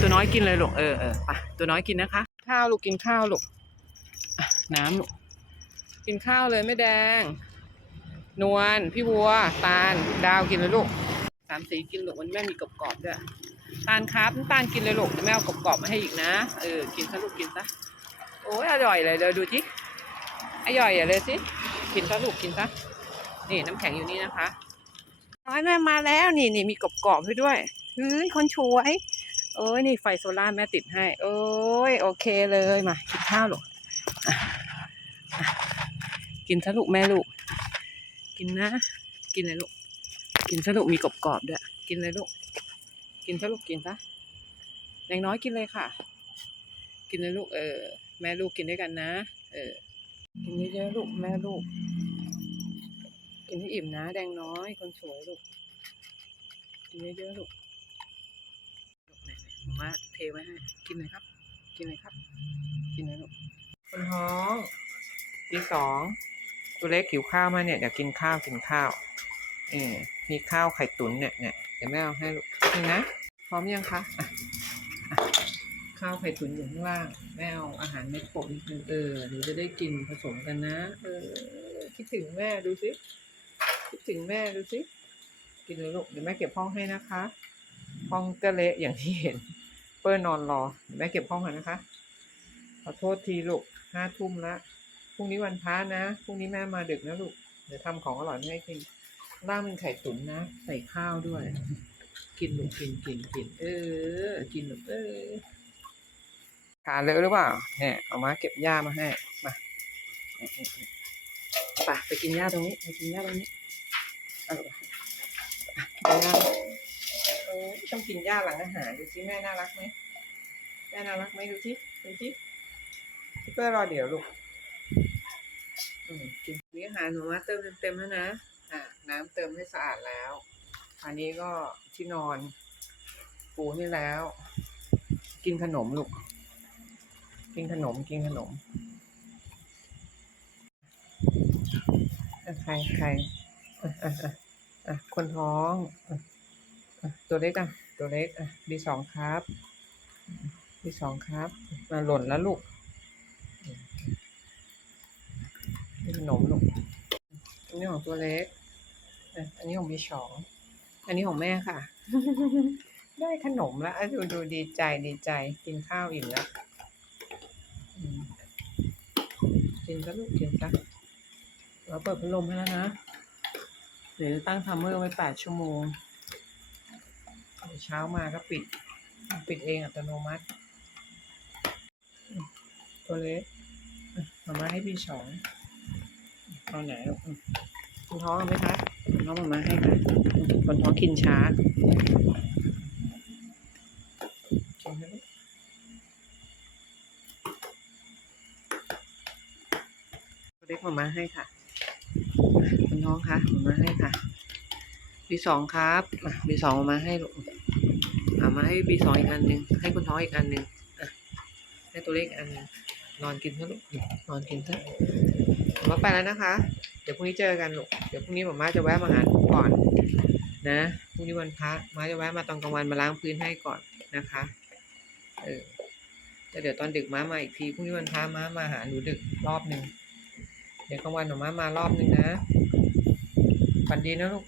ตัวน้อยกินเลยลูกเออเออไปตัวน้อยกินนะคะ ข้าวลูกกินข้าวลูกอะน้ำลูกกินข้าวเลยไม่แดง นวลพี่วัว ตาล ดาวกินเลยลูกสามสีกินลูกวันนี้แม่มีกรอบๆด้วยตาลครับน้ำตาลกินเลยลูกเดี๋ยวแม่เอากรอบๆมาให้อีกนะเออกินซะลูกกินซะโอ้ยอร่อยเลยเลยดูจิอร่อยอะเลยสิกินซะลูกกินซะนี่น้ำแข็งอยู่นี่นะคะน้อยแม่มาแล้วนี่นี่มีกรอบๆให้ด้วยเฮ้ยคนช่วย เอ้ยนี่ไฟโซล่าแม่ติดให้ โอ้ยโอเคเลยมากินข้าวลูกอะอะกินซะลูกแม่ลูก กินนะ กินเลยลูก กินซะลูกมีกรอบๆด้วย กินเลยลูก กินซะลูกกินซะแดงน้อยกินเลยค่ะ กินเลยลูกเออ แม่ลูกกินด้วยกันนะ เออ กินเยอะๆลูกแม่ลูก กินให้อิ่มนะ แดงน้อยคนสวยลูก กินเยอะๆลูก ผมว่าเทไว้ให้กินเลยครับ กินเลยครับ กินเลยลูกคนท้องทีสองตัวเล็กหิวข้าวมาเนี่ยเดี๋ยวกินข้าวกินข้าวเออมีข้าวไข่ตุ๋นเนี่ยเนี่ยเดี๋ยวแม่เอาให้ลูกนี่นะพร้อมยังคะะะข้าวไข่ตุ๋นอยู่ข้างล่างแม่เอาอาหารเม็ดโปะนิดนึงเออหนูจะได้กินผสมกันนะ เออคิดถึงแม่ดูสิคิดถึงแม่ดูสิกินเลยลูกเดี๋ยวแม่เก็บห้องให้นะคะ ห้องก็เละอย่างที่เห็น เปิ้ลนอนรอแม่เก็บห้องก่อนนะคะ ขอโทษทีลูกห้าทุ่มละพรุ่งนี้วันพระนะพรุ่งนี้แม่มาดึกนะลูกเดี๋ยวทำของอร่อยให้กินล่างเป็นไข่ตุ๋นนะ ใส่ข้าวด้วย กินลูกกินกินกินเออ กินลูกเออขาเลอะหรือเปล่าเนี่ยเอามาเก็บหญ้ามาให้มาไปไปกินหญ้าตรงนี้ไปกินหญ้าตรงนี้เอาลูกไปกินหญ้า ต้องกินหญ้าหลังอาหารดูสิแม่น่ารักไหมแม่น่ารักไหมดูสิดูสิพี่เปิ้ลรอเดี๋ยวลูกอืมกินนี่อาหารหนูมาเติมเต็มๆแล้วนะอะน้ำเติมให้สะอาดแล้ว อันนี้ก็ที่นอนปูให้แล้ว กินขนมลูก กินขนมกินขนมใครใครอะอะอะคนท้องอ ตัวเล็กอะ ตัวเล็กอะบีสองครับบีสองครับ มาหล่นแล้วลูกขนมลูกอันนี้ของตัวเล็ก อันนี้ของบีสอง อันนี้ของแม่ค่ะ ได้ขนมแล้วดูดูดีใจดีใจ กินข้าวอิ่มแล้วกินซะลูกกินซะเราเปิดพัดลมให้แล้วนะ เดี๋ยวตั้งทัมเมอร์ไว้แปดชั่วโมง เช้ามาก็ปิด ปิดเองอัตโนมัติ ตัวเล็กอะเอามาให้พี่สองเอาไหนลูกคุณท้องเอาไหมคะคุณท้องเอามาให้ค่ะคนท้องกินช้าตัวเล็กมามาให้ค่ะคุณท้องคะมามาให้ค่ะบีสองครับบีสองเอามาให้ลูก มาให้บีสองอีกอันหนึ่งให้คุณท้องอีกอันหนึ่งอะให้ตัวเล็กอันหนึ่งนอนกินซะลูกนอนกินซะหมาไปแล้วนะคะ เดี๋ยวพรุ่งนี้เจอกันลูกเดี๋ยวพรุ่งนี้หมาม่าจะแวะมาหาลูก่อน นะพรุ่งนี้วันพระมาจะแวะมาตอนกลางวันมาล้างพื้นให้ก่อนนะคะเออแล้วเดี๋ยวตอนดึกม้ามาอีกทีพรุ่งนี้วันพระม้ามาหาหนูดึกรอบหนึ่งเดี๋ยวกลางวันหนูม้ามารอบหนึ่งนะฝันดีนะลูก